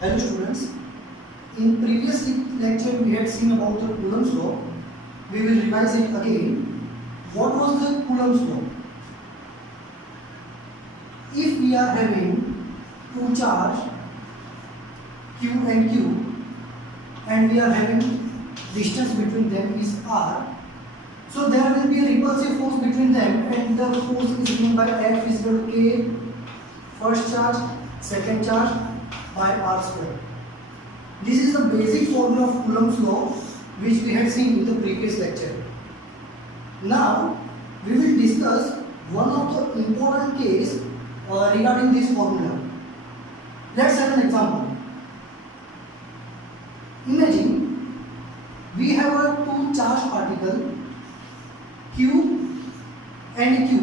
Hello students, in previous lecture we had seen about the Coulomb's law. We will revise it again. What was the Coulomb's law? If we are having two charge Q and Q and we are having distance between them is R, so there will be a repulsive force between them and the force is given by F is equal to K first charge, second charge by R square. This is the basic formula of Coulomb's law which we had seen in the previous lecture. Now we will discuss one of the important case regarding this formula. Let's have an example. Imagine we have a two charged particle Q and Q.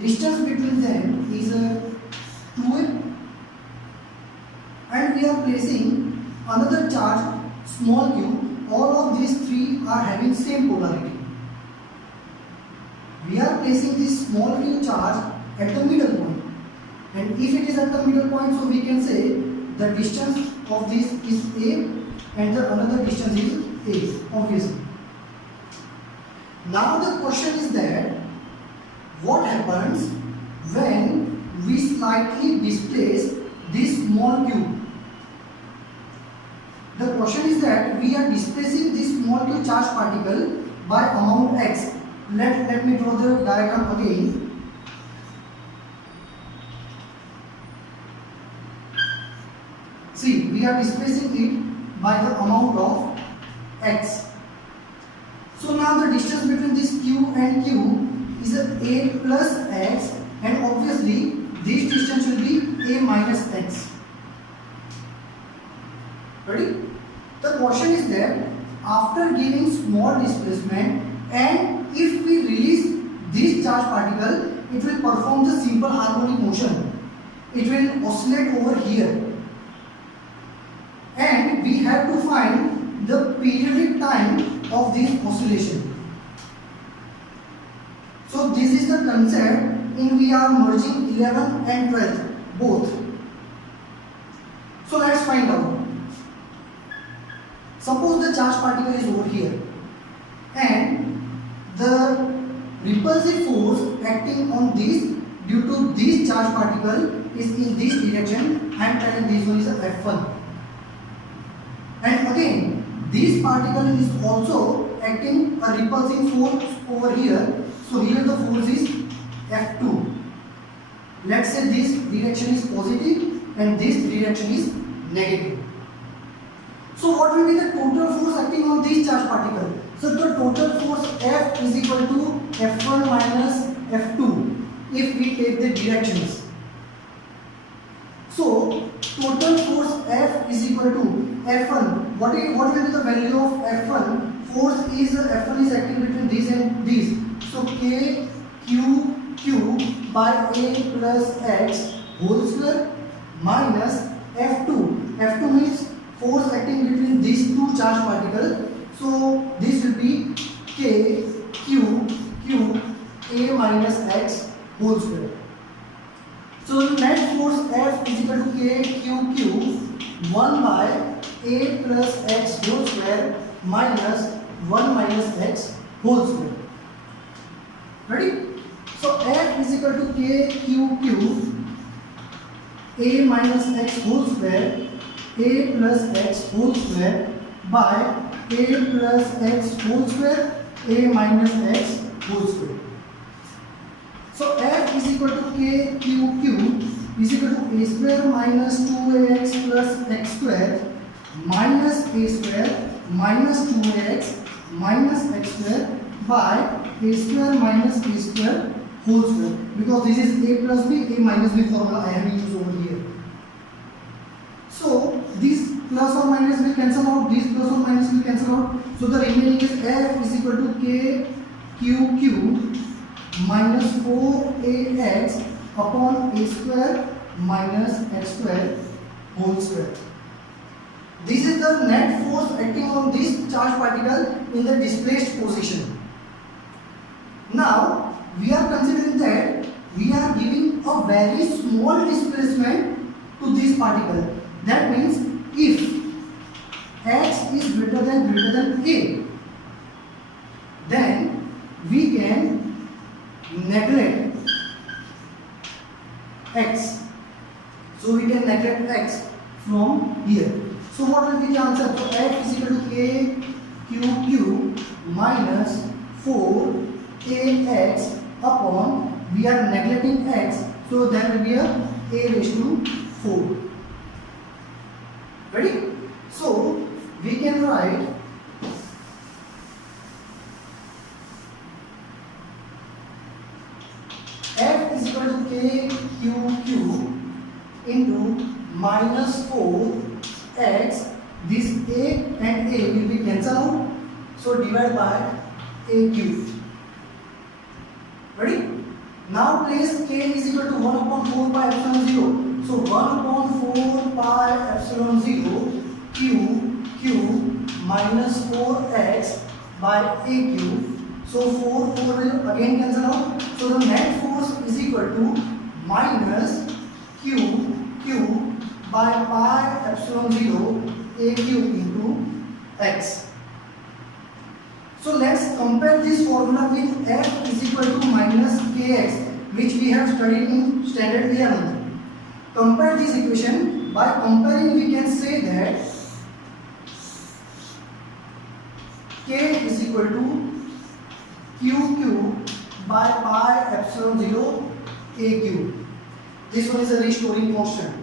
Distance between them is 2a, and we are placing another charge small q. All of these three are having same polarity. We are placing this small q charge at the middle point, and if it is at the middle point, so we can say the distance of this is a and the another distance is a, obviously. Now the question is that what happens when we slightly displace this small q? The question is that we are displacing this small q charged particle by amount x. Let me draw the diagram again. See, we are displacing it by the amount of x. So now the distance between this q and q is a plus x, and obviously this distance will be a minus x. Ready? The question is that after giving small displacement and if we release this charged particle, it will perform the simple harmonic motion. It will oscillate over here, and we have to find the periodic time of this oscillation. So this is the concept in we are merging 11 and 12 both. So let's find out. Suppose the charged particle is over here and the repulsive force acting on this due to this charged particle is in this direction. I am telling this one is a F1, and again this particle is also acting a repulsive force over here. So here the force is F2. Let's say this direction is positive and this direction is negative. So what will be the total force acting on this charged particle? So the total force F is equal to F1 minus F2 if we take the directions. So total force F is equal to F1. What will be the value of F1? Force is F1 is acting between these and these. So K Q by A plus X whole square minus F2. F2 means force acting between these two charged particles. So this will be K Q A minus X whole square. So net force F is equal to K Q 1 by A plus X whole square minus 1 minus X whole square. Ready? So F is equal to K Q A minus X whole square A plus X whole square by A plus X whole square A minus X whole square. So F is equal to K Q is equal to A square minus 2AX plus X square minus A square minus 2AX minus X square by A square minus A square whole square, because this is A plus B, A minus B formula I have used over here. So this plus or minus will cancel out, this plus or minus will cancel out. So the remaining is F is equal to K Q minus 4AX upon A square minus X square whole square. This is the net force acting on this charged particle in the displaced position. Now we are considering that we are giving a very small displacement to this particle. That means if x is greater than a, then we can neglect x. So we can neglect x from here. So what will be the answer? So f is equal to a q minus 4ax upon, we are neglecting x, so that will be a raised to 4. Ready? So we can write f is equal to k q into minus 4x. This a and a will be cancelled out, so divide by a cube. Ready? Now place k is equal to 1 upon 4 pi epsilon 0. So 1 upon 4 pi epsilon 0 q minus 4x by a cube. So 4 will again cancel out. So the net force is equal to minus q by pi epsilon 0 a cube into x. So let's compare this formula with f is equal to minus kx, which we have studied in standard 11. Compare this equation. By comparing, we can say that k is equal to q by pi epsilon 0 a cube. This one is a restoring constant.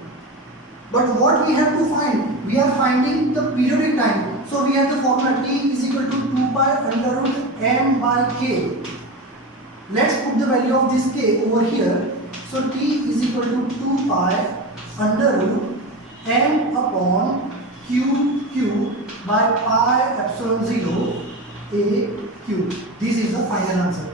But what we have to find? We are finding the periodic time. So we have the formula t is equal to 2 pi under root m by k. Let's put the value of this k over here. So t is equal to 2 pi under root m upon q by pi epsilon 0 a cube. This is the final answer.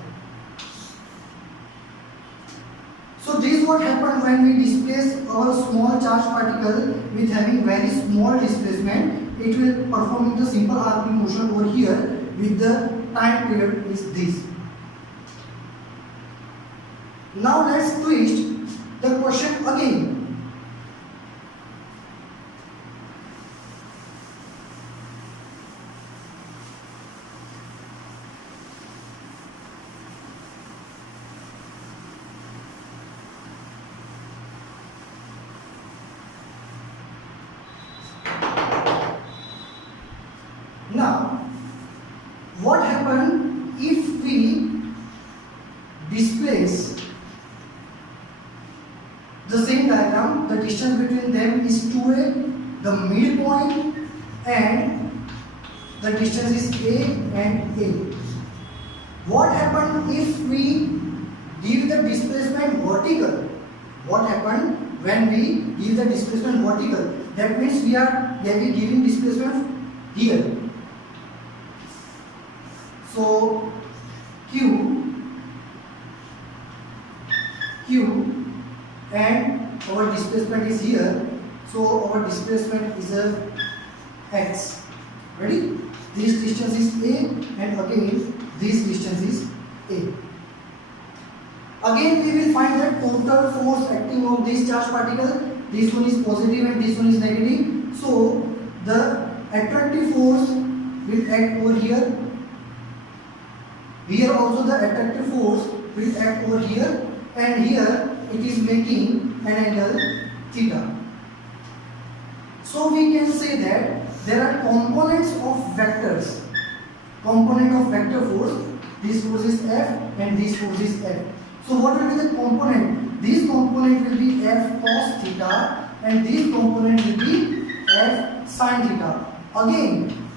So this is what happened when we displace our small charge particle with having very small displacement. It will perform the simple RP motion over here with the time period is this. Now let's twist the question again. Now, what happens if we displace the same diagram? The distance between them is 2a, the midpoint, and the distance is a and a. What happens if we give the displacement vertical? What happens when we give the displacement vertical? That means we are giving displacement here. So q and our displacement is here. So our displacement is a x. Ready? This distance is a, and again this distance is a. Again we will find that total force acting on this charge particle. This one is positive and this one is negative. So the attractive force will act over here. Here also the attractive force will act over here, and here it is making an angle theta. So we can say that there are components of vectors. Component of vector force, this force is F and this force is F. So what will be the component? This component will be F cos theta and this component will be F sin theta. Again,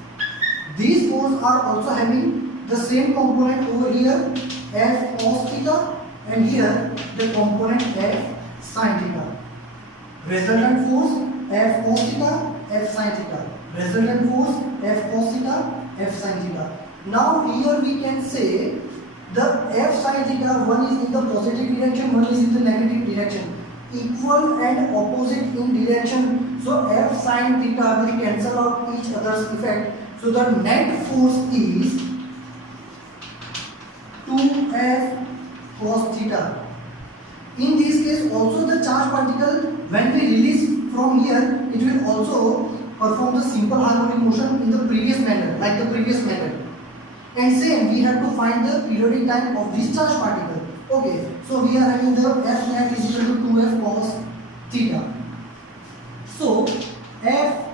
these forces are also having the same component over here, F cos theta, and here the component F sin theta. Resultant force F cos theta, F sin theta. Resultant force F cos theta, F sin theta. Now here we can say the F sin theta, one is in the positive direction, one is in the negative direction. Equal and opposite in direction. So F sin theta will cancel out each other's effect. So the net force is 2F cos theta. In this case also the charge particle, when we release from here, it will also perform the simple harmonic motion in the previous manner, like the previous method. And same, we have to find the periodic time of discharge particle. Okay, so we are having the F net is equal to 2F cos theta. So F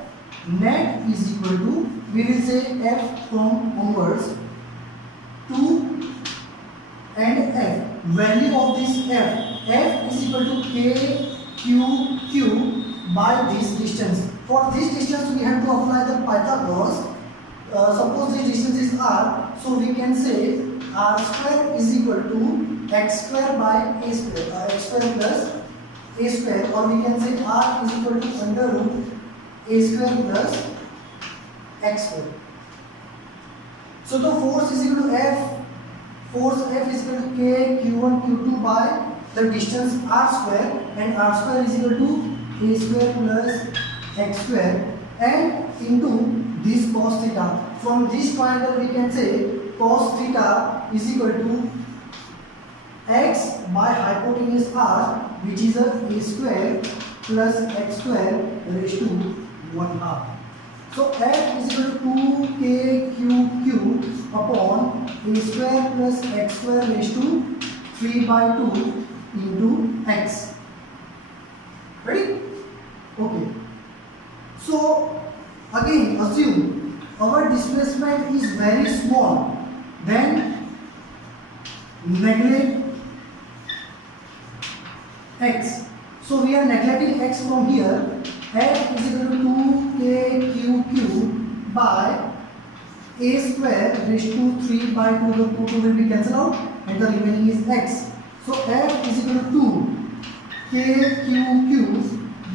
net is equal to, we will say F from onwards, 2 and F. Value of this F is equal to K Q Q by this distance. For this distance we have to apply the Pythagoras. Suppose this distance is r, so we can say r square is equal to x square by a square, x square plus a square, or we can say r is equal to under root a square plus x square. So the force is equal to F. Force F is equal to K Q1 Q2 by the distance r square, and r square is equal to a square plus x square, and into this cos theta. From this triangle we can say cos theta is equal to x by hypotenuse r, which is a square plus x square raised to 1/2. So F is equal to 2kqq upon a square plus x square raised to 3/2 into x. Ready? Okay. So again assume our displacement is very small, then neglect x. So we are neglecting x from here. F is equal to 2kqq by a square raised to 3/2. The 2 will be cancelled out and the remaining is x. So F is equal to 2kqq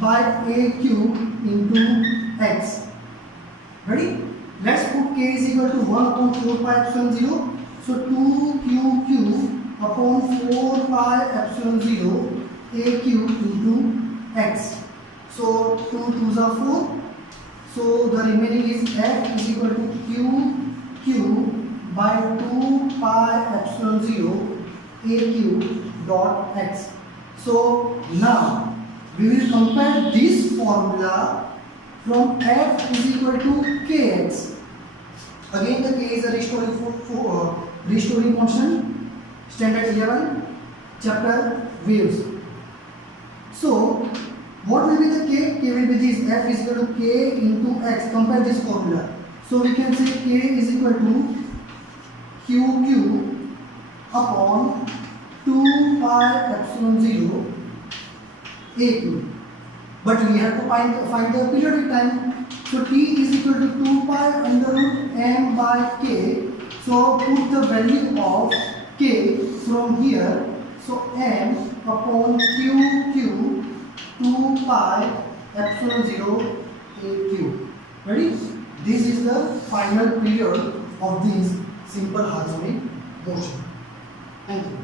by a cube into x. Ready? Let's put k is equal to 1 upon 4 pi epsilon 0. So 2qq upon 4 pi epsilon 0 a cube into x. So 2 2s are 4. So the remaining is F is equal to qq by 2 pi epsilon 0 a cube dot x. So now we will compare this formula from F is equal to kx. Again the k is a restoring constant, standard 11, chapter waves. So what will be the k? K will be this, F is equal to k into x. Compare this formula. So we can say k is equal to qq upon 2 pi epsilon 0 a cube. But we have to find the periodic time. So t is equal to 2 pi under root m by k. So put the value of k from here. So m upon qq 2 pi epsilon 0 a cube. Ready? This is the final period of this simple harmonic motion. Thank you.